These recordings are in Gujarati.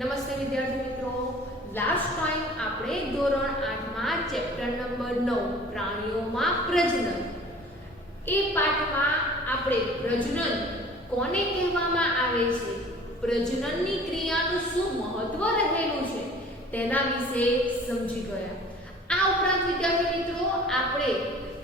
નમસ્તે વિદ્યાર્થી મિત્રો, લાસ્ટ ટાઈમ આપણે ધોરણ 8 માં ચેપ્ટર નંબર 9 પ્રાણીઓમાં પ્રજનન એ પાઠમાં આપણે પ્રજનન કોને કહેવામાં આવે છે, પ્રજનનની ક્રિયાનું શું મહત્વ રહેલું છે તેના વિશે સમજી ગયા. આ ઉપરાંત વિદ્યાર્થી મિત્રો આપણે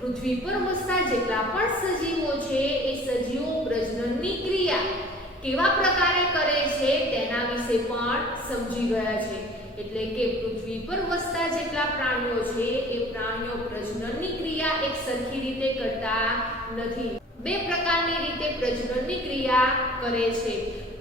પૃથ્વી પર વસતા જેટલા પણ સજીવો છે એ સજીવો પ્રજનનની ક્રિયા કેવા પ્રકારે કરે છે તેના વિશે પણ સમજી ગયા છે. એટલે કે પૃથ્વી પર વસતા જેટલા પ્રાણીઓ છે એ પ્રાણીઓ પ્રજનનની ક્રિયા એક સરખી રીતે કરતા નથી. બે પ્રકારની રીતે પ્રજનનની ક્રિયા કરે છે.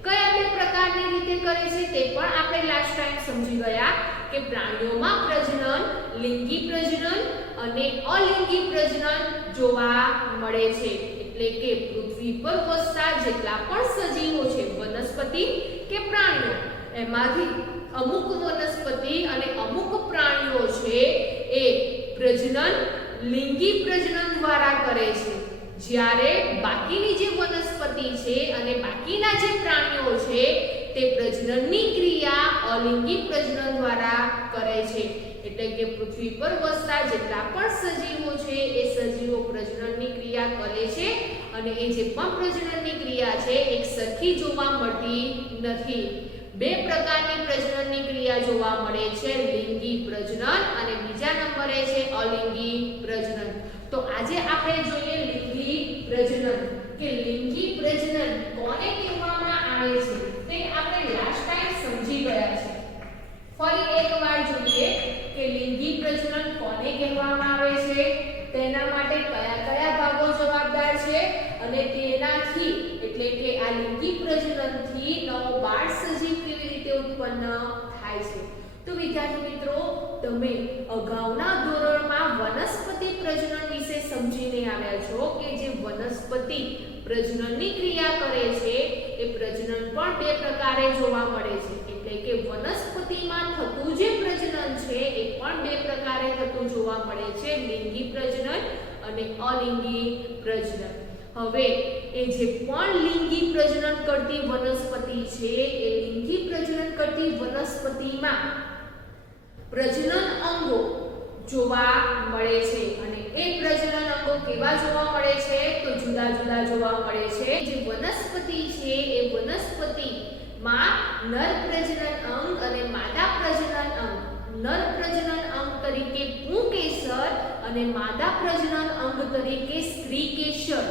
કયા બે પ્રકારની રીતે કરે છે તે પણ આપણે લાસ્ટ ટાઈમ સમજી ગયા કે પ્રાણીઓમાં પ્રજનન લિંગી પ્રજનન અને અલિંગી પ્રજનન જોવા મળે છે. એટલે કે પૃથ્વી પર વસતા જેટલા પણ સજીવો છે, વનસ્પતિ કે પ્રાણીઓ, એમાંથી અમુક વનસ્પતિ અને અમુક પ્રાણીઓ છે એ પ્રજનન લિંગી પ્રજનન દ્વારા કરે છે, જ્યારે બાકીની જે વનસ્પતિ છે અને બાકીના જે પ્રાણીઓ છે તે પ્રજનનની ક્રિયા અલિંગી પ્રજનન દ્વારા કરે છે. એટલે કે પૃથ્વી પર વસતા જેટલા પણ સજીવો છે એ સજીવો પ્રજનનની ક્રિયા કરે છે અને એ જે પણ પ્રજનનની ક્રિયા છે એક સરખી જોવા મળતી નથી. બે પ્રકારની પ્રજનનની ક્રિયા જોવા મળે છે, લિંગી પ્રજનન અને બીજા નંબરે છે અલિંગી પ્રજનન. તો આજે આપણે જોઈએ લિંગી પ્રજનન કે લિંગી પ્રજનન કોને કહેવામાં આવે છે તે આપણે લાસ્ટ ટાઈમ સમજી ગયા છે. ફરી એકવાર જોઈએ કે લિંગી પ્રજનન કોને કહેવામાં આવે છે, તેના માટે કયા કયા ભાગો જવાબદાર છે અને તેનાથી એટલે કે આ લિંગી પ્રજનનથી નવો બાળ સજીવ કેવી રીતે ઉત્પન્ન થાય છે. તો વિદ્યાર્થી મિત્રો, તમે અગાઉના ધોરણમાં વનસ્પતિ પ્રજનન વિશે સમજીને આવ્યા છો કે જે વનસ્પતિ પ્રજનનની ક્રિયા કરે છે એ પ્રજનન પણ બે પ્રકારે જોવા મળે છે. એટલે કે વનસ્પતિમાં થતું જે પ્રજનન છે એ પણ બે પ્રકારે થતું જોવા મળે છે, લિંગી પ્રજનન અને અલિંગી પ્રજનન. હવે એ જે પણ લિંગી પ્રજનન કરતી વનસ્પતિ છે એ લિંગી પ્રજનન કરતી વનસ્પતિમાં પ્રજનન અંગો જોવા મળે છે અને એ પ્રજનન અંગો કેવા જોવા મળે છે તો જુદા જુદા જોવા મળે છે. જે વનસ્પતિ છે એ વનસ્પતિમાં નર પ્રજનન અંગ અને માદા પ્રજનન અંગ, નર પ્રજનન અંગ તરીકે પુંકેસર અને માદા પ્રજનન અંગ તરીકે સ્ત્રીકેસર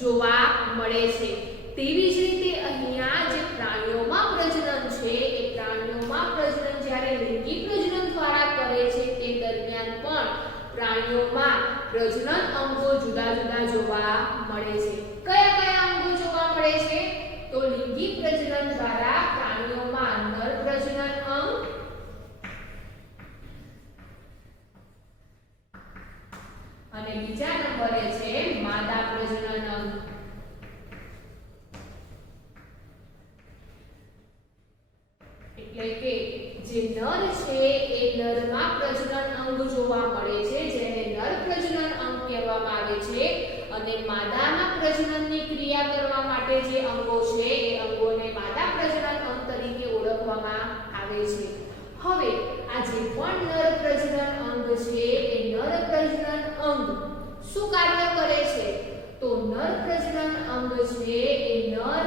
જોવા મળે છે. તેવી જ રીતે અહીંયા જે પ્રાણીઓમાં પ્રજનન છે એ પ્રાણીઓમાં પ્રજનન જ્યારે લિંગી પ્રજનન દ્વારા કરે છે તે દરમિયાન પણ પ્રાણીઓમાં પ્રજનન અંગો જુદા જુદા જોવા મળે છે. કયા કયા અંગો જોવા મળે છે તો લિંગી પ્રજનન દ્વારા પ્રાણીઓમાં નર પ્રજનન અંગ અને બીજા નંબરે છે માદા પ્રજનન અંગ. એટલે કે જે નર છે એ નરમાં પ્રજનન અંગ જોવા મળે છે જેને નર પ્રજનન અંગ કહેવામાં આવે છે અને માદાના પ્રજનનની ક્રિયા કરવા માટે જે અંગો છે એ અંગોને માદા પ્રજનન અંગ તરીકે ઓળખવામાં આવે છે. હવે આ જે પણ નર પ્રજનન અંગ છે એ નર પ્રજનન અંગ શું કાર્ય કરે છે તો નર પ્રજનન અંગ છે એ નર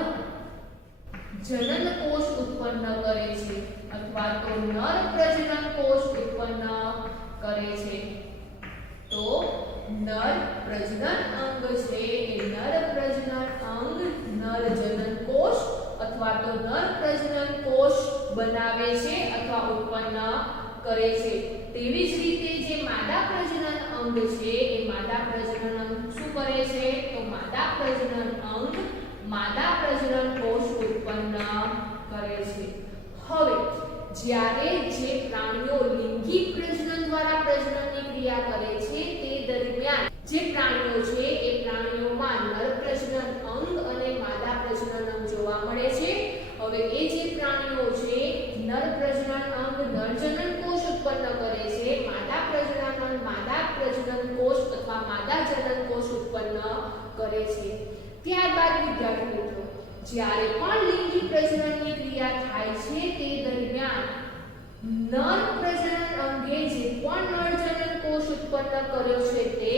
જનન કોષ ઉત્પન્ન કરે છે અથવા તો નર પ્રજનન કોષ ઉત્પન્ન કરે છે. તો નર પ્રજનન અંગ છે એ નર પ્રજનન અંગ નર જનન કોષ અથવા તો નર પ્રજનન કોષ બનાવે છે અથવા ઉત્પન્ન કરે છે. તેવી જ રીતે જે માદા પ્રજનન અંગ છે એ માદા પ્રજનન અંગ શું કરે છે તો માદા પ્રજનન અંગ માદા પ્રજનન કોષ ઉત્પન્ન કરે છે. હવે જ્યારે જે પ્રાણીઓ લિંગી પ્રજનન દ્વારા પ્રજનનની ક્રિયા કરે છે તે દરમિયાન જે પ્રાણીઓ છે એ પ્રાણીઓમાં નર પ્રજનન અંગ અને માદા પ્રજનન અંગ જોવા મળે છે. હવે એ જે પ્રાણીઓ છે નર પ્રજનન અંગ નર જનન કોષ ઉત્પન્ન કરે છે, માદા પ્રજનન અંગ માદા પ્રજનન કોષ અથવા માદા જનન કોષ ઉત્પન્ન કરે છે. ત્યારબાદ વિદ્યાર્થી મિત્રો, જ્યારે પણ લિંગી પ્રજનનની ક્રિયા થાય છે તે દરમિયાન નર પ્રજનન અંગે જે પણ નરજનન કોષ ઉત્પન્ન કર્યો છે તે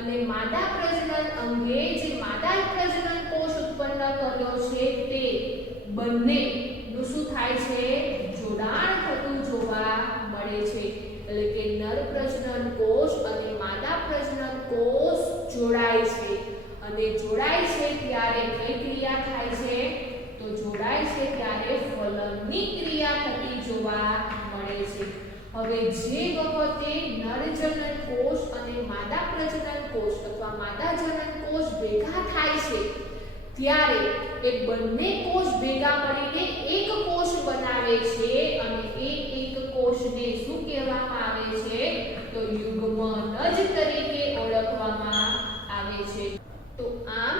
અને માદા પ્રજનન અંગે જે માદા પ્રજનન કોષ ઉત્પન્ન કર્યો છે તે બંનેનું શું થાય છે? જોડાણ થતું જોવા મળે છે. એટલે કે નર પ્રજનન કોષ અને માદા પ્રજનન કોષ જોડાય છે અને જોડાય છે ત્યારે કઈ ક્રિયા થાય છે? તો જોડાય છે ત્યારે ફલનની ક્રિયા થતી જોવા મળે છે. હવે જે વખતે નરજનન કોષ અને માદા પ્રજનન કોષ અથવા માદા જનન કોષ ભેગા થાય છે ત્યારે એ બંને કોષ ભેગા મળીને એક કોષ બનાવે છે અને એ એક કોષને શું કહેવામાં આવે છે? તો યુગ્મનજ તરીકે ઓળખવામાં આવે છે. તો આમ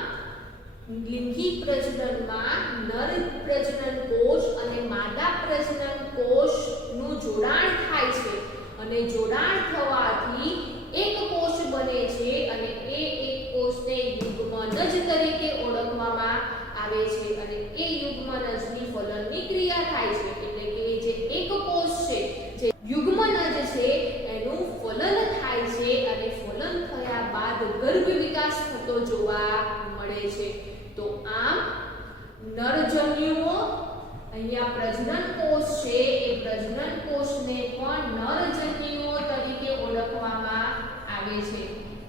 લિંગી પ્રજનનમાં નર પ્રજનન કોષ અને માદા પ્રજનન કોષનું જોડાણ થાય છે અને જોડાણ થવાથી એક કોષ બને છે અને એ એક કોષને યુગ્મનજ તરીકે ઓળખવામાં આવે છે અને એ યુગ્મનજની ફલનની ક્રિયા થાય છે. એટલે કે જે એક કોષ છે જે યુગ્મનજ છે એનું ફલન થાય છે અને ફલન થયા બાદ ગર્ભ વિકાસ થતો જોવા મળે છે. તો આમ નરજન્યુઓ અહીંયા પ્રજનન કોષ છે એ પ્રજનન કોષને પણ નરજન્યુઓ તરીકે ઓળખવામાં આવે છે.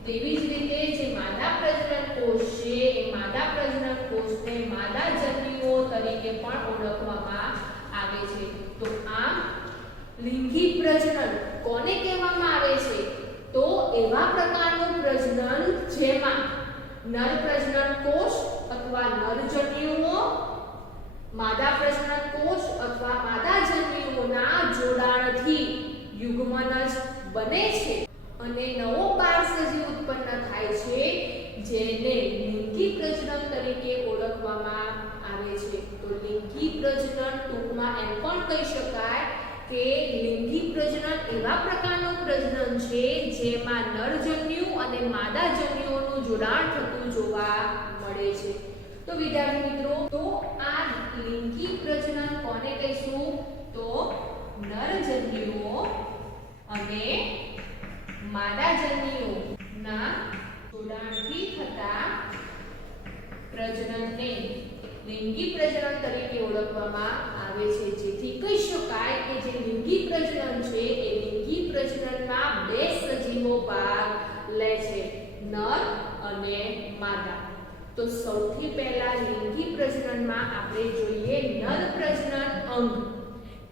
તેવી જ રીતે જે માદા પ્રજનન કોષ છે એ માદા પ્રજનન કોષને માદા જન્યુઓ તરીકે પણ ઓળખવામાં આવે છે. તો આમ લિંગી પ્રજનન કોને કહેવામાં આવે છે? તો એવા પ્રકારનું પ્રજનન જેમાં નર પ્રજનન કોષ અથવા નરજન્યુઓ માદા પ્રજનન કોષ અથવા માદા જન્યુઓના જોડાણથી યુગ્મનજ બને છે અને નવો બાળ સજીવ ઉત્પન્ન થાય છે જેને લિંગી પ્રજનન તરીકે ઓળખવામાં આવે છે. તો લિંગી પ્રજનન ટૂંકમાં એમ પણ કહી શકાય કે લિંગી પ્રજનન એવા પ્રકારનું પ્રજનન છે જેમાં નરજન્યુ અને માદા જન્યુઓનું જોડાણ થતું જોવા મળે છે. તો વિદ્યાર્થી મિત્રો, તો આ લિંગી પ્રજનન કોને કહીશું? તો નરજન્યુઓ અને માદા જન્યુઓના જોડાણથી થતા પ્રજનનને લિંગી પ્રજનન તરીકે ઓળખવામાં આવે છે. જેથી કહી શકાય કે જે લિંગી પ્રજનન છે એ લિંગી પ્રજનનમાં બે સજીવો ભાગ લે છે, નર અને માદા. તો સૌથી પહેલા લિંગી પ્રજનનમાં આપણે જોઈએ નર પ્રજનન અંગ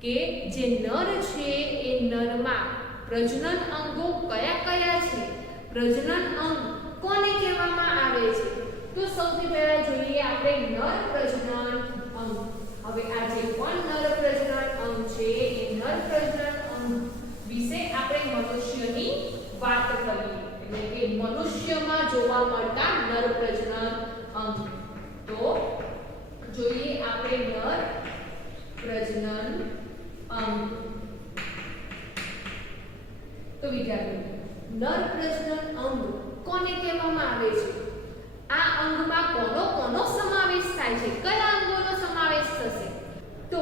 કે જે નર છે એ નરમાં પ્રજનન અંગો કયા કયા છે? પ્રજનન અંગ કોને કહેવામાં આવે છે? તો સૌથી પહેલા જોઈએ આપણે નર પ્રજનન અંગ. હવે આ જે પણ નર પ્રજનન અંગ છે એ નર પ્રજનન અંગ વિશે આપણે મનુષ્યની વાત કરીએ. એટલે કે મનુષ્યમાં જોવા મળતા નર પ્રજનન અંગ. તો જોઈએ આપણે નર પ્રજનન અંગ. તો વિદ્યાર્થીઓ, નર પ્રજનન અંગ કોને કહેવામાં આવે છે? આ અંગમાં કોનો સમાવેશ થાય છે? કયા અંગોનો સમાવેશ થશે? તો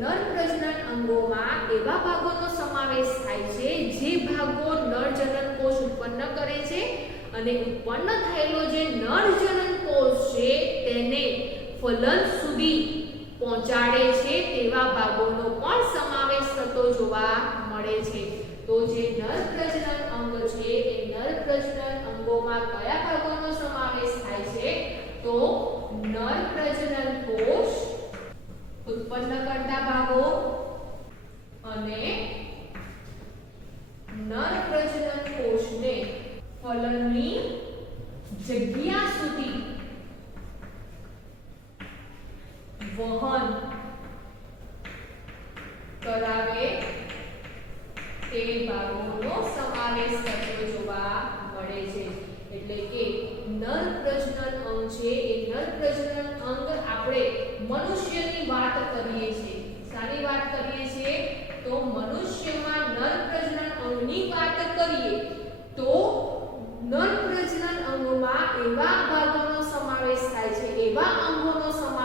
નર પ્રજનન અંગોમાં એવા ભાગોનો સમાવેશ થાય છે જે ભાગો નરજનન કોષ ઉત્પન્ન કરે છે અને ઉત્પન્ન થયેલો જે નરજનન કોષ છે તેને ફલન સુધી પહોંચાડે છે તેવા ભાગોનો પણ સમાવેશ થતો જોવા મળે છે. તો જે નર પ્રજનન અંગ છે એ નર પ્રજનન અંગોમાં કયા ભાગોનો સમાવેશ થાય છે? તો નર પ્રજનન કોષ ઉત્પન્ન કરતા ભાગો અને નર પ્રજનન કોષને ફલનની જગ્યા સુધી વહન કરાવે તે ભાગોનો સમાવેશ થતો જોવા મળે છે. એટલે કે નર પ્રજનન અંગ છે એ નર પ્રજનન અંગ આપણે મનુષ્યની વાત કરીએ છીએ. સારી વાત કરીએ છીએ તો મનુષ્યમાં નર પ્રજનન અંગની વાત કરીએ તો નર પ્રજનન અંગોમાં એવા ભાગોનો સમાવેશ થાય છે, એવા અંગોનો સમાવેશ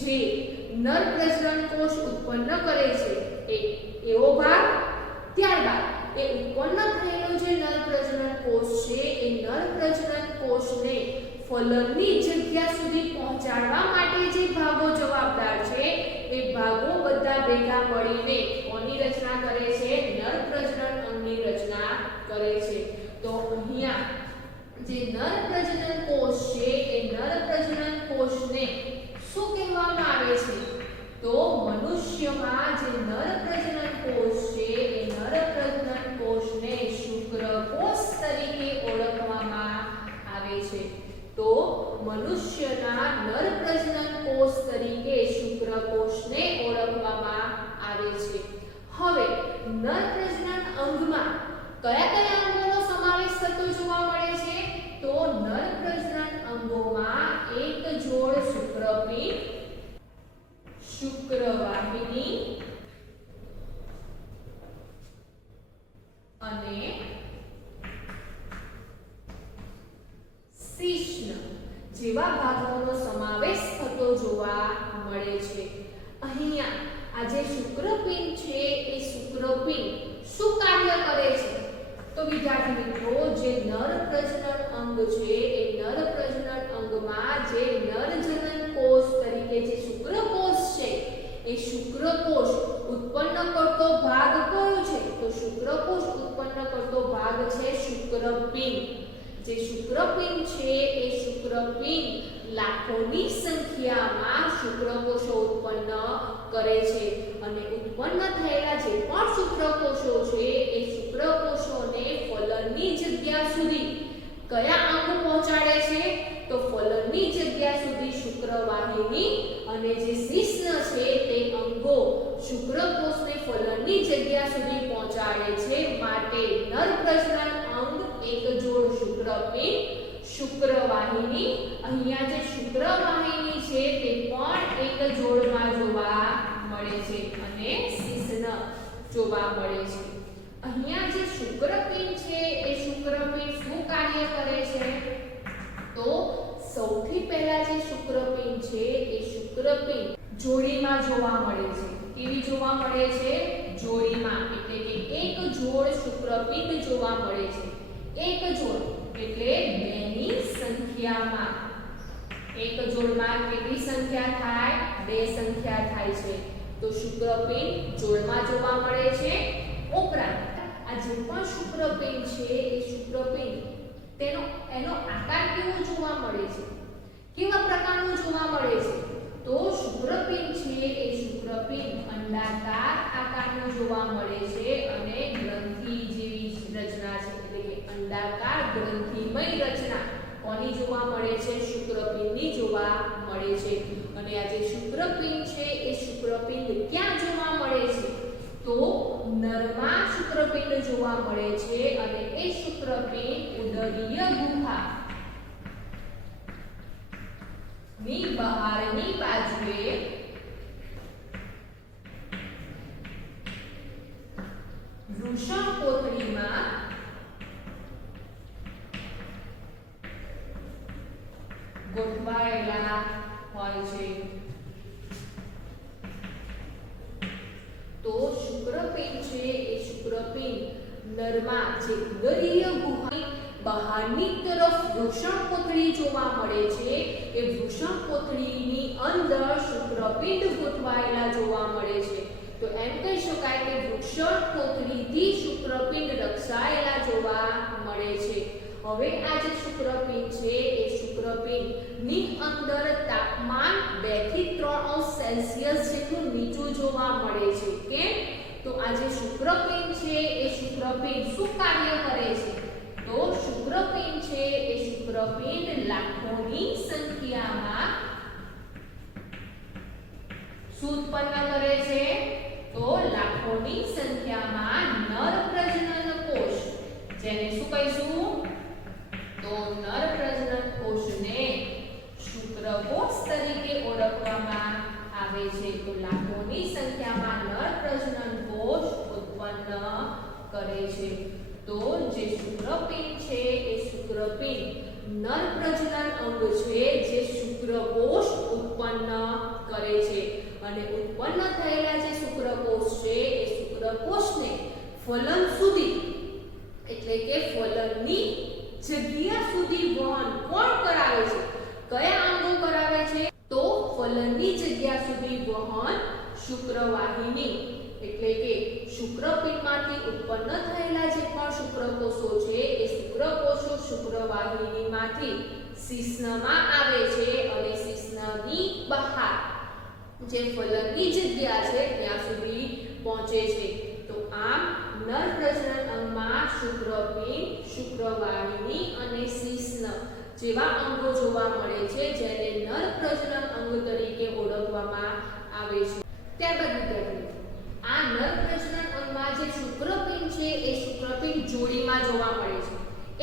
જે નર પ્રજનન કોષ ઉત્પન્ન કરે છે એવો ભાગ, ત્યારબાદ એ ઉત્પન્ન થયેલો જે નર પ્રજનન કોષ છે એ નર પ્રજનન કોષને ફલનની જગ્યા સુધી પહોંચાડવા માટે જે ભાગો જવાબદાર છે એ ભાગો બધા ભેગા મળીને કોની રચના કરે છે? નર પ્રજનન અંગની રચના કરે છે. તો અહીંયા જે નર પ્રજનન કોષ છે એ નર પ્રજનન કોષને શું કહેવામાં આવે છે? તો મનુષ્યમાં જે નર પ્રજનન કોષ છે એ નર પ્રજનન કોષને શુક્રકોષ તરીકે ઓળખવામાં આવે છે. તો મનુષ્યના નર પ્રજનન કોષ તરીકે શુક્રકોષને ઓળખવામાં આવે છે. હવે નર પ્રજનન અંગમાં કયા કયા અંગોનો સમાવેશ થતો જોવા મળે છે? તો નર પ્રજનન અંગોમાં એક જોડ શુક્રપિંડ, શુક્રવાહિની અને શિશ્ન જેવા ભાગોનો સમાવેશ થતો જોવા મળે છે. અહીંયા આ જે શુક્રપિંડ છે એ શુક્રપિંડ શું કાર્ય કરે છે? તો વિદ્યાર્થી મિત્રો, જે નર પ્રજનન અંગ છે એ નર પ્રજનન અંગમાં જે નર જનન કોષ તરીકે જે શુક્રકોષ છે એ શુક્રકોષ ઉત્પન્ન કરતો ભાગ કયો છે? તો શુક્રકોષ ઉત્પન્ન કરતો ભાગ છે શુક્રપિંડ. જે શુક્રપિંડ છે એ શુક્રપિંડ લાખોની સંખ્યામાં શુક્રકોષો ઉત્પન્ન કરે છે અને ઉત્પન્ન થયેલા જે પણ શુક્રકોષો છે એ શુક્રકોષોને ફલનની જગ્યા સુધી કયા અંગ પહોંચાડે છે? તો ફલનની જગ્યા સુધી શુક્રવાહિની અને જે શિશ્ન છે તે અંગો શુક્રકોષને ફલનની જગ્યા સુધી પહોંચાડે છે. માટે નર પ્રજનન અંગ એક જોડ શુક્રપિંડ, શુક્રવાહિની, અહીંયા જે શુક્રવાહિની છે તે પણ એક જોડમાં જોવા મળે છે અને શિશ્ન જોવા મળે છે. અહીંયા જે શુક્રપિંડ છે એ શુક્રપિંડ શું કાર્ય કરે છે? તો સૌથી પહેલા જે શુક્રપિંડ છે એ શુક્રપિંડ જોડીમાં જોવા મળે છે. કેવી જોવા મળે છે? જોડીમાં, એટલે કે એક જોડ શુક્રપિંડ જોવા મળે છે. એક જોડ એટલે બેની સંખ્યામાં. એક જોડમાં કેટલી સંખ્યા થાય? બે સંખ્યા થાય છે. તો શુક્રપિંડ જોડમાં જોવા મળે છે. ઉપરાંત આ જે પણ શુક્રપિંડ છે એ શુક્રપિંડ એનો આકાર કેવો જોવા મળે છે? કેવા પ્રકારનો જોવા મળે છે? તો શુક્રપિંડ છે એ શુક્રપિંડ અંડાકાર આકારનો જોવા મળે છે અને ગ્રંથિ જેવી રચના છે, એટલે કે અંડાકાર ગ્રંથિમય રચના કોની જોવા મળે છે? શુક્રપિંડની જોવા મળે છે. અને આ જે શુક્રપિંડ છે એ શુક્રપિંડ ક્યાં જોવા મળે છે? તો નરમાં શુક્રપિંડ જોવા મળે છે અને એ શુક્રપિંડ ઉદરીય ગુહા ની બહારની બાજુએ વૃષણકોથળીમાં ગોઠવાયેલા હોય છે. તો શુક્રપિંડ છે એ શુક્રપિંડ નરમાં જે ઉદરીય ગુહાની બહારની તરફ વૃષણકોથળી જોવા મળે છે એ વૃષણકોથળીની અંદર શુક્રપિંડ ગોઠવાયેલા જોવા મળે છે. તો એમ કહી શકાય કે વૃષણકોથળીથી શુક્રપિંડ રક્ષાયેલા જોવા મળે છે. હવે આ જે શુક્રપિંડ છે એ શુક્રપિંડની અંદર તાપમાન 2 થી 3 અંશ સેલ્સિયસ જેટલું નીચું જોવા મળે છે. કેમ? તો આ જે શુક્રપિંડ છે એ શુક્રપિંડ શું કાર્ય કરે છે? તો શુક્રપિંડ છે એ શુક્રપિંડ લાખોની સંખ્યામાં શું ઉત્પન્ન કરે છે? તો લાખોની સંખ્યામાં નર પ્રજનન કોષ, જેને શું કહીશું? તો નર પ્રજનન કોષને શુક્રકોષ તરીકે ઓળખવામાં આવે છે. તો લાખોની સંખ્યામાં નર પ્રજનન કોષ ઉત્પન્ન કરે છે. તો જે શુક્રપિંડ છે એ શુક્રપિંડ નર પ્રજનન અંગ છે જે શુક્રકોષ ઉત્પન્ન કરે ઉત્પન્ન થયેલા જે શુક્રકોષ છે એ શુક્રકોષને ફલન સુધી એટલે કે ફલનની જગ્યા સુધી વહન કોણ કરાવે છે? કયા અંગો કરાવે છે? તો ફલનની જગ્યા સુધી વહન શુક્રવાહિની એટલે કે શુક્રપિંડમાંથી ઉત્પન્ન થયેલા જે પણ શુક્રકોષો છે એ શુક્રકોષો શુક્રવાહિનીમાંથી શિશ્નમાં આવે છે અને શિશ્નની બહાર જે ફલનની જગ્યા છે ત્યાં સુધી પહોંચે છે. તો આમ નર પ્રજનન અંગમાં શુક્રપિંડ, શુક્રવાહિની અને શિશ્ન જેવા અંગો જોવા મળે છે જેને નર પ્રજનન અંગ તરીકે ઓળખવામાં આવે છે. ત્યારબાદ વિદ્યાર્થીઓ આ નર પ્રજનન અંગમાં જે શુક્રપિંડ છે એ શુક્રપિંડ જોડીમાં જોવા મળે છે.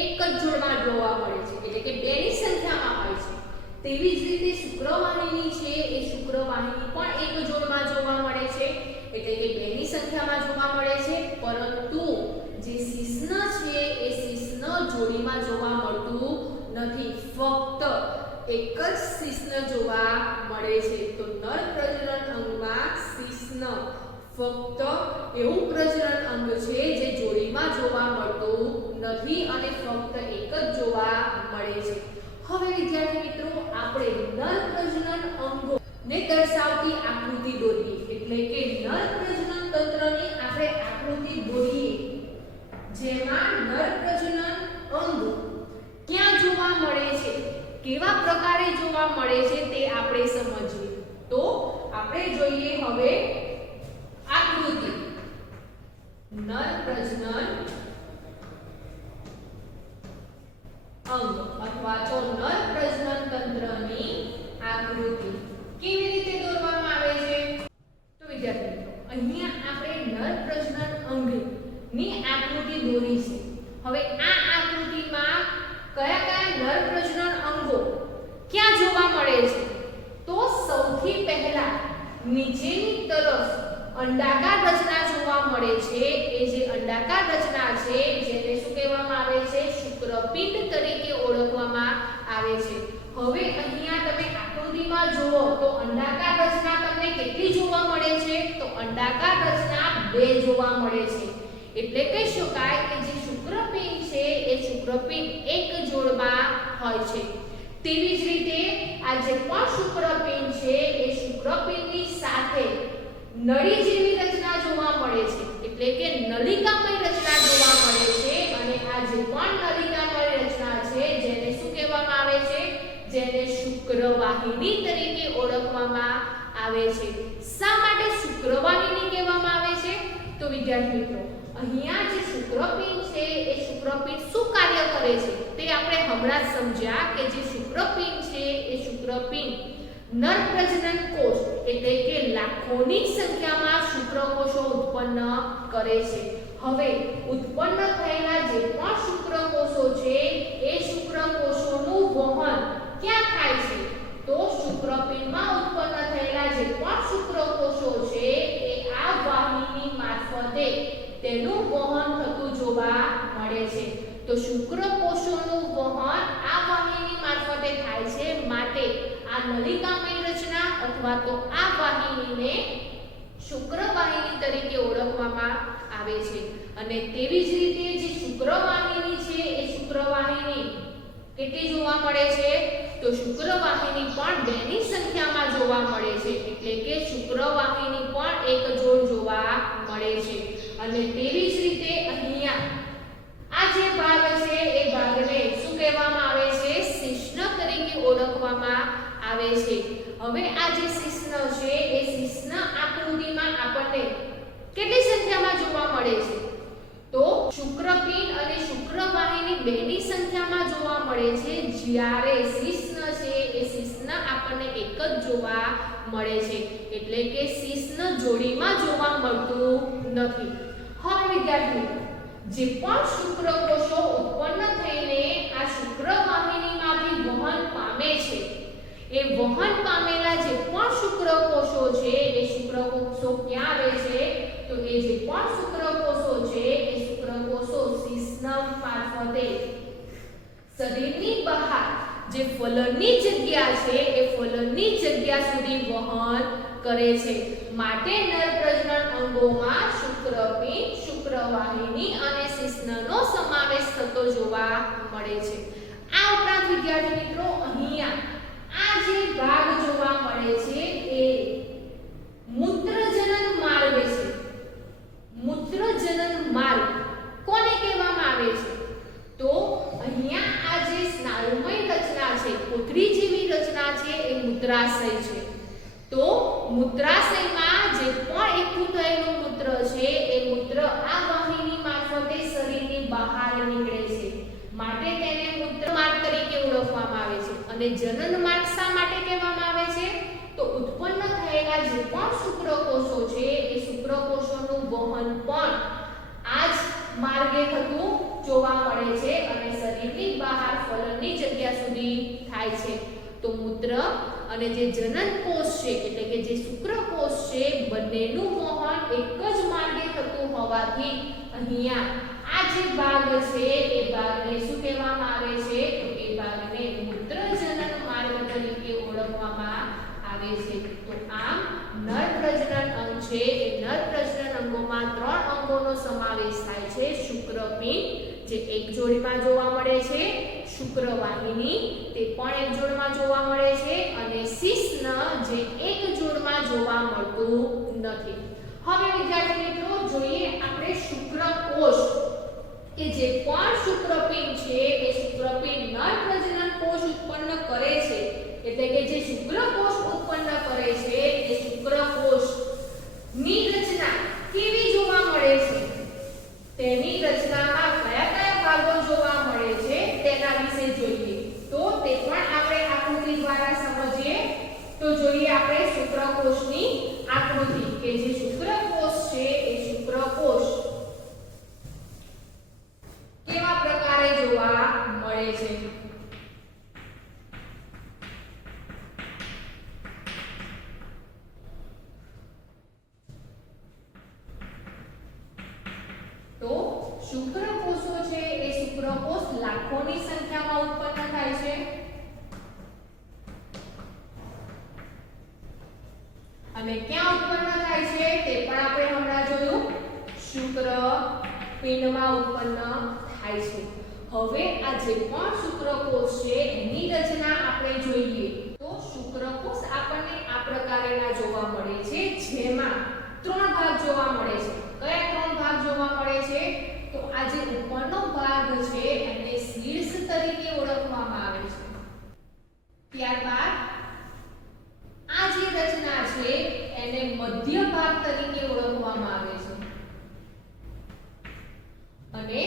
એક જ જોડમાં જોવા મળે છે એટલે કે બેની સંખ્યામાં હોય છે. તેવી જ રીતે શુક્રવાહિની છે એ શુક્રવાહિની પણ એક જોડમાં જોવા મળે છે એટલે કે બેની સંખ્યામાં જોવા મળે છે. પરંતુ જે શિશ્ન છે એ શિશ્ન જોડીમાં જોવા મળતું નથી, ફક્ત એક જ શિશ્ન જોવા મળે છે. તો નર પ્રજનન અંગમાં શિશ્ન ફક્ત એવું પ્રજનન અંગ છે જે જોડીમાં જોવા મળતું નથી અને ફક્ત એક જ જોવા મળે છે. હવે વિદ્યાર્થી મિત્રો આપણે નર પ્રજનન અંગોને દર્શાવતી આકૃતિ દોરીએ એટલે કે નર પ્રજનન તંત્રની આપણે આકૃતિ દોરીએ જેમાં નર પ્રજનન અંગ ક્યાં જોવા મળે છે, કેવા પ્રકારે જોવા મળે છે તે આપણે સમજીએ. તો આપણે જોઈએ હવે આકૃતિ નર પ્રજનન અંગ અથવા તો નર પ્રજનન તંત્રની આકૃતિ કેવી રીતે દોરવામાં આવે છે? તો વિદ્યાર્થી મિત્રો અહીંયા આપણે નર પ્રજનન અંગની આકૃતિ દોરી છે. હવે આ આકૃતિમાં કયા કયા નર પ્રજનન અંગો ક્યાં જોવા મળે છે? તો સૌથી પહેલા નીચેની તરફ અંડાકાર રચના જોવા મળે છે. એ જે અંડાકાર રચના છે જેને શું કહેવામાં આવે છે? શુક્રપિંડ તરીકે ઓળખવામાં આવે છે. હવે અહીંયા તમે આકૃતિમાં જુઓ તો અંડાકાર રચના તમને કેટલી જોવા મળે છે? તો અંડાકાર રચના 2 જોવા મળે છે. એટલે કહી શકાય કે જે શુક્રપિંડ છે એ શુક્રપિંડ એક જોડમાં હોય છે. તેવી જ રીતે આ જે પણ શુક્રપિંડ છે એ શુક્રપિંડની સાથે નળી જેવી રચના જોવા મળે છે એટલે કે નલિકામય રચના જોવા મળે છે. અને આ જે પણ નલિકામય રચના છે જેને શું કહેવામાં આવે છે? જેને શુક્રવાહિની તરીકે ઓળખવામાં આવે છે. શા માટે શુક્રવાહિની કહેવામાં આવે છે? તો વિદ્યાર્થી મિત્રો અહીંયા જે શુક્રપિંડ છે એ શુક્રપિંડ શું કાર્ય કરે છે તે આપણે હમણાં જ સમજ્યા કે જે શુક્રપિંડ છે એ શુક્રપિંડ નર પ્રજનન કોષ એટલે કે લાખોની સંખ્યામાં શુક્રકોષો ઉત્પન્ન કરે છે. હવે ઉત્પન્ન થયેલા જે પણ શુક્રકોષો છે એ શુક્રકોષોનું વહન ક્યાં થાય છે? તો શુક્રપિંડમાં ઉત્પન્ન થયેલા જે પણ શુક્રકોષો છે એ આ વાહિની મારફતે તેનું વહન થતું જોવા મળે છે. તો શુક્રકોષોનું વહન આ વાહિની મારફતે થાય છે માટે આ નલિકામય રચના અથવા તો આ વાહિનીને શુક્રવાહિની તરીકે ઓળખવામાં આવે છે. અને તેવી જ રીતે જે શુક્રવાહિની છે એ શુક્રવાહિની કેટલી જોવા મળે છે? તો શુક્રવાહિની પણ 2 ની સંખ્યામાં જોવા મળે છે એટલે કે શુક્રવાહિની પણ એક જોડ જોવા મળે છે. અને તેવી જ રીતે અહીંયા આ જે ભાગ છે એ ભાગને શું કહેવામાં આવે છે? શિશ્ન તરીકે ઓળખવામાં આવે છે. હવે આ જે શિશ્ન છે એ શિશ્ન આકૃતિમાં આપણને કેટલી સંખ્યામાં જોવા મળે છે? તો શુક્રપિંડ અને શુક્રવાહિની 2 ની સંખ્યામાં જોવા મળે છે જ્યારે શિશ્ન છે એ શિશ્ન આપણને એક જ જોવા મળે છે એટલે કે શિશ્ન જોડીમાં જોવા મળતું નથી. હવે વિદ્યાર્થીઓ જે પણ શુક્રકોષો ઉત્પન્ન થઈને આ શુક્રવાહિનીમાંથી વહન પામે છે એ વહન પામેલા જે પણ શુક્રકોષો છે એ શુક્રકોષો ક્યાં આવે છે? તો એ જે પણ શુક્રકોષો છે એ શુક્રકોષો શિશ્ન મારફતે શરીરની બહાર જે ફલનની જગ્યા છે એ ફલનની જગ્યા સુધી વહન કરે છે. માટે નર પ્રજનન અંગોમાં શુક્રપિંડ, શુક્રવાહિની અને શિશ્નનો સમાવેશ થતો જોવા મળે છે. આ ઉપરાંત વિદ્યાર્થી મિત્રો અહીંયા આ જે ભાગ જોવા મળે છે એ મૂત્રજનન માર્ગ છે. મૂત્રજનન માર્ગ કોને કહેવામાં આવે છે? તો અહીંયા આ જે સ્નાયુમય રચના છે, કોથળી જેવી રચના છે એ મૂત્રાશય છે. તો મૂત્રાશયમાં જે પણ એકઠું થયેલું મૂત્ર છે એ મૂત્ર આ વાહિની મારફતે શરીરની બહાર નીકળે છે. માટે તેને મૂત્ર માર્ગ તરીકે ઓળખવામાં આવે છે. અને જનન માર્ગ શા માટે કહેવામાં આવે છે? તો ઉત્પન્ન થયેલા જે પણ શુક્રકોષો છે એ શુક્રકોષોનું વહન પણ આ જ માર્ગે થતું જોવા મળે છે અને શરીરની બહાર ફલનની જગ્યા સુધી થાય છે. તો મૂત્ર અને જે જનન કોષ છે એટલે કે જે શુક્રકોષ છે બંનેનું વહન એક જ માર્ગે થતું હોવાથી અહીંયા આ જે ભાગ છે એ ભાગને શું કહેવામાં આવે છે? તો એ ભાગને મૂત્રજનન માર્ગ તરીકે ઓળખવામાં આવે છે. તો આમ નર પ્રજનન અંગ છે એ નર પ્રજનન અંગોમાં 3 અંગોનો સમાવેશ થાય છે. શુક્રપિંડ જે એક જોડીમાં જોવા મળે છે, શુક્રવાહિની તે પણ એક જોડમાં જોવા મળે છે અને શિશ્ન જે એક જોડમાં જોવા મળતું નથી. હવે વિદ્યાર્થી મિત્રો જોઈએ આપણે શુક્રકોષ કે જે પણ શુક્રપિંડ છે એ શુક્રપિંડ નર પ્રજનન કોષ ઉત્પન્ન કરે છે એટલે કે જે શુક્રકોષ ઉત્પન્ન કરે છે એ શુક્રકોષ ની રચના કેવી જોવા મળે છે? તેની રચનામાં કયા કયા ભાગો જોવા મળે છે તેના વિશે જોઈએ. તો તે પણ આપણે આકૃતિ દ્વારા સમજીએ. તો જોઈએ આપણે શુક્રકોષની આકૃતિ કે જે શુક્રકોષ છે એ શુક્રકોષ કેવા પ્રકારે જોવા મળે છે? તો શુક્રકોષો છે એ શુક્રકોષ લાખોની સંખ્યામાં ઉત્પન્ન થાય છે. અને ક્યાં ઉત્પન્ન થાય છે તે પણ આપણે હમણાં જોયું, શુક્રપિંડમાં ઉત્પન્ન થાય છે. હવે આ જે પણ શુક્રકોષ છે એની રચના આપણે જોઈએ. તો શુક્રકોષ આપણને આ પ્રકારેના જોવા મળે છે જેમાં 3 ભાગ જોવા મળે છે. કયા 3 ભાગ જોવા મળે છે? તો આ જે ઉપરનો ભાગ છે એને શીર્ષ તરીકે ઓળખવામાં આવે છે. ત્યારબાદ આ જે રચના છે એને મધ્ય ભાગ તરીકે ઓળખવામાં આવે છે. અને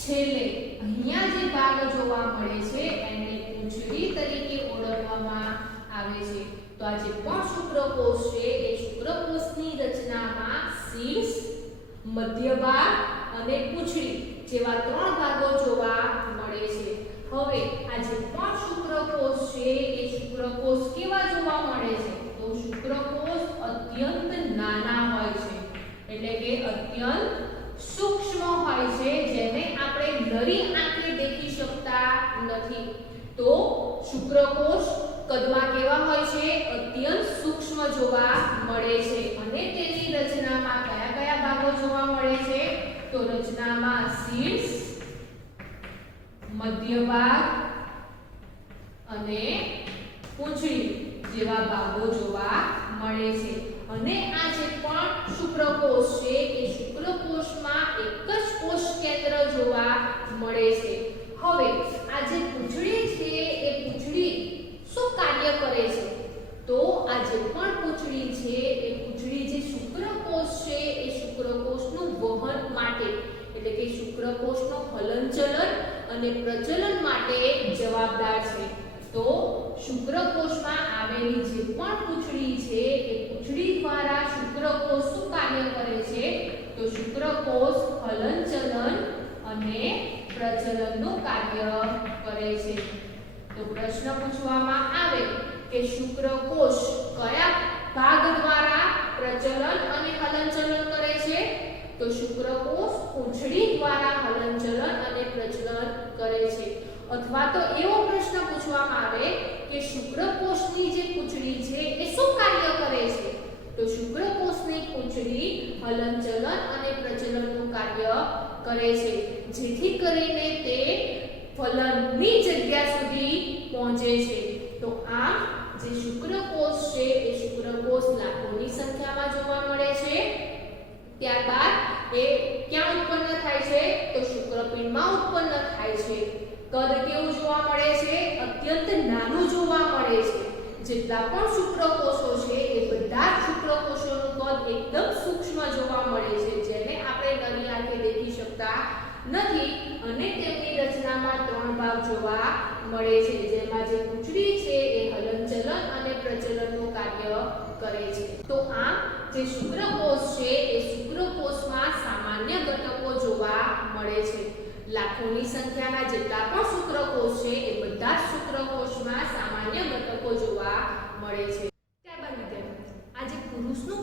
છેલ્લે અહીંયા જે ભાગ જોવા મળે છે એને પૂંછડી તરીકે ઓળખવામાં આવે છે. તો આ જે પણ શુક્રકોષ છે એ શુક્રકોષની રચનામાં શીર્ષ, મધ્ય ભાગ અને પૂંછડી જેવા 3 ભાગો જોવા મળે છે. હવે આ જે પણ શુક્રકોષ છે એ શુક્રકોષ કેવા જોવા મળે છે? તો શુક્રકોષ અત્યંત નાના હોય છે એટલે કે અત્યંત સૂક્ષ્મ હોય છે જેને આપણે નરી આંખે દેખી શકતા નથી. તો શુક્રકોષ કદમાં કેવા હોય છે? અત્યંત સૂક્ષ્મ જોવા મળે છે. અને તેની રચનામાં કયા કયા ભાગો જોવા મળે છે? તો રચનામાં શીર્ષ, મધ્ય ભાગ અને પૂંછડી જેવા ભાગો જોવા મળે છે. અને આ જે પણ શુક્રકોષ છે એ શુક્રકોષમાં એક જ કોષ કેન્દ્ર જોવા મળે છે. હવે આ જે પૂંછડી છે એ પૂંછડી શું કાર્ય કરે છે? તો આ જે પણ પૂંછડી છે એ પૂંછડી જે શુક્રકોષ છે એ શુક્રકોષનું વહન માટે એટલે કે શુક્રકોષનો હલનચલન અને પ્રચલન માટે જવાબદાર છે. તો શુક્રકોષમાં આવેલી જે પણ પૂંછડી છે એ પૂંછડી દ્વારા શુક્રકોષ શું કાર્ય કરે છે? તો શુક્રકોષ હલનચલન અને પ્રચલનનું કાર્ય કરે છે. તો પ્રશ્ન પૂછવામાં આવે કે શુક્રકોષ કયા ભાગ દ્વારા પ્રચલન અને હલનચલન કરે છે? તો શુક્રકોષ પૂંછડી દ્વારા હલનચલન અને પ્રચલન કરે છે. અથવા તો એવો પ્રશ્ન પૂછવામાં આવે કે શુક્રકોષની જે પૂંછડી છે એ શું કાર્ય કરે છે, તો શુક્રકોષની પૂંછડી હલનચલન અને પ્રજનનનું કાર્ય કરે છે, જેથી કરીને તે ફલનની જગ્યા સુધી પહોંચે છે. તો આમ જે શુક્રકોષ છે એ શુક્રકોષ લાખોની સંખ્યામાં જોવા મળે છે. ત્યારબાદ એ ક્યાં ઉત્પન્ન થાય છે, તો શુક્રપિંડમાં ઉત્પન્ન થાય છે. કદ કેવું જોવા મળે છે, અત્યંત નાનું જોવા મળે છે. જેટલા પણ શુક્રકોષો છે એ બધા શુક્રકોષોનું કદ એકદમ સૂક્ષ્મ જોવા મળે છે, જેને આપણે નરી આંખે દેખી શકતા નથી. અને તેમની રચનામાં 3 ભાગ જોવા મળે છે, જેમાં જે પૂંછડી છે એ હલનચલન અને પ્રજનનનું કાર્ય કરે છે. તો આમ જે શુક્રકોષ છે એ શુક્રકોષમાં સામાન્ય ઘટકો જોવા મળે છે. લાખોની સંખ્યાના જેટલા પણ શુક્રકોષ છે એ બધા જ શુક્રકોષમાં સામાન્ય ઘટકો જોવા મળે છે. ત્યારબાદ વિદ્યાર્થી, આ જે પુરુષનું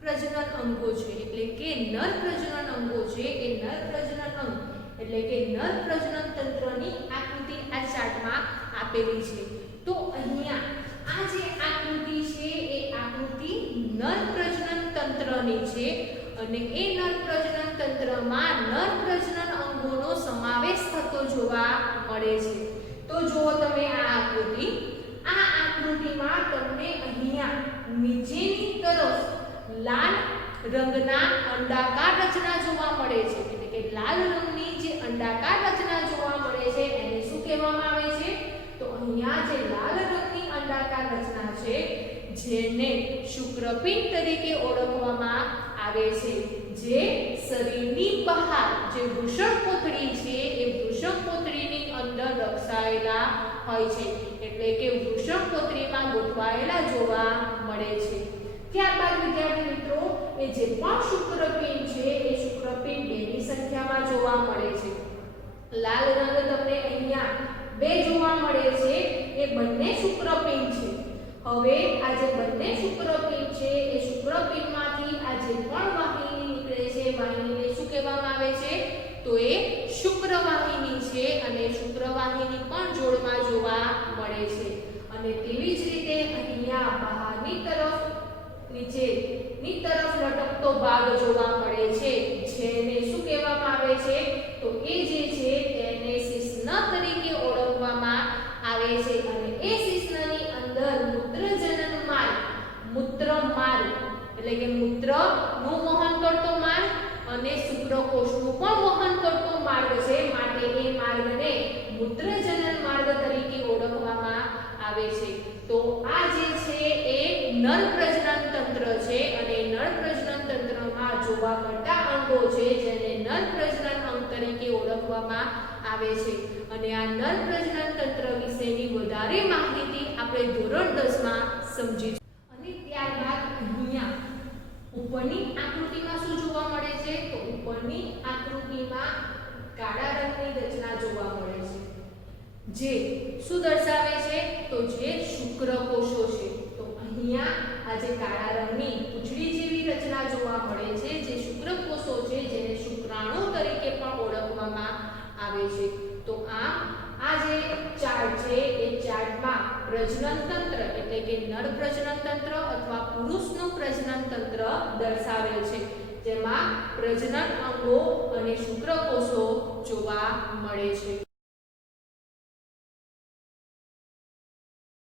પ્રજનન અંગો છે એટલે કે નર પ્રજનન અંગો છે એ નર પ્રજનન અંગ એટલે કે નર પ્રજનન તંત્રની આકૃતિ આ ચાર્ટમાં આપેલી છે. તો અહીંયા આ જે આકૃતિ છે એ આકૃતિ નર પ્રજનન તંત્રની છે અને એ નર પ્રજનન તંત્રમાં નર પ્રજનન અંગોનો સમાવેશ થતો જોવા મળે છે. તો જુઓ તમે આ આકૃતિમાં તમને અહીંયા નીચેની તરફ લાલ રંગના અંડાકાર રચના જોવા મળે છે, એટલે કે લાલ રંગની જે અંડાકાર રચના જોવા મળે છે એને શું કહેવામાં આવે છે, તો અહીંયા જે લાલ રંગની અંડાકાર રચના છે જેને શુક્રપિંડ તરીકે ઓળખવામાં આવે છે, જે શરીરની બહાર જે વૃષણકોથળી છે એ વૃષણકોથળીની અંદર રક્ષાયેલા હોય છે, એટલે કે વૃષણકોથળીમાં ગોઠવાયેલા જોવા મળે છે. ત્યારબાદ વિદ્યાર્થી મિત્રો, એ જે પણ શુક્રપિંડ છે એ શુક્રપિંડ 2 ની સંખ્યામાં જોવા મળે છે. લાલ રંગ તમને અહીંયા 2 જોવા મળે છે, એ બંને શુક્રપિંડ છે. હવે આ જે બંને શુક્રપિંડ છે એ શુક્રપિંડમાંથી આ જે પણ વાહિની નીકળે છે વાહિનીને શું કહેવામાં આવે છે, તો એ શુક્રવાહિની છે અને શુક્રવાહિની પણ જોડમાં જોવા મળે છે. અને તેવી જ રીતે અહીંયા બહારની તરફ નીચેની તરફ લટકતો ભાગ જોવા મળે છે, જેને શું કહેવામાં આવે છે, તો એ જે છે તેને શિશ્ન તરીકે ઓળખવામાં આવે છે. અને એ શિશ્નની અંદર મૂત્રજનન માર્ગ એટલે કે મૂત્રનું વહન કરતો માર્ગ અને શુક્રકોષનું પણ વહન કરતો માર્ગ છે, માટે એ માર્ગને મૂત્રજનન માર્ગ તરીકે ઓળખવામાં આવે છે. તો આ જે છે એ નર પ્રજનન તંત્ર છે અને નર પ્રજનન તંત્રમાં જોવા મળતા અંગો છે જેને નર પ્રજનન અંગ તરીકે ઓળખવામાં આવે છે. અને આ નર પ્રજનન તંત્ર વિશેની વધારે માહિતી આપણે ધોરણ 10 માં સમજીશું. અને ત્યારબાદ અહીંયા ઉપરની આકૃતિમાં શું જોવા મળે છે, તો ઉપરની આકૃતિમાં કાળા રંગની રચના જોવા મળે છે, જે શું દર્શાવે છે, તો જે શુક્રકોષો છે. તો અહીંયા આ જે કાળા રંગની પૂંછડી જેવી રચના જોવા મળે છે, જે શુક્રકોષો છે જેને શુક્રાણુ તરીકે પણ ઓળખવામાં આવે છે. તો આ જે ચાર્ટ છે એ ચાર્ટમાં પ્રજનન તંત્ર એટલે કે નર પ્રજનન તંત્ર અથવા પુરુષનું પ્રજનન તંત્ર દર્શાવેલ છે, જેમાં પ્રજનન અંગો અને શુક્રકોષો જોવા મળે છે.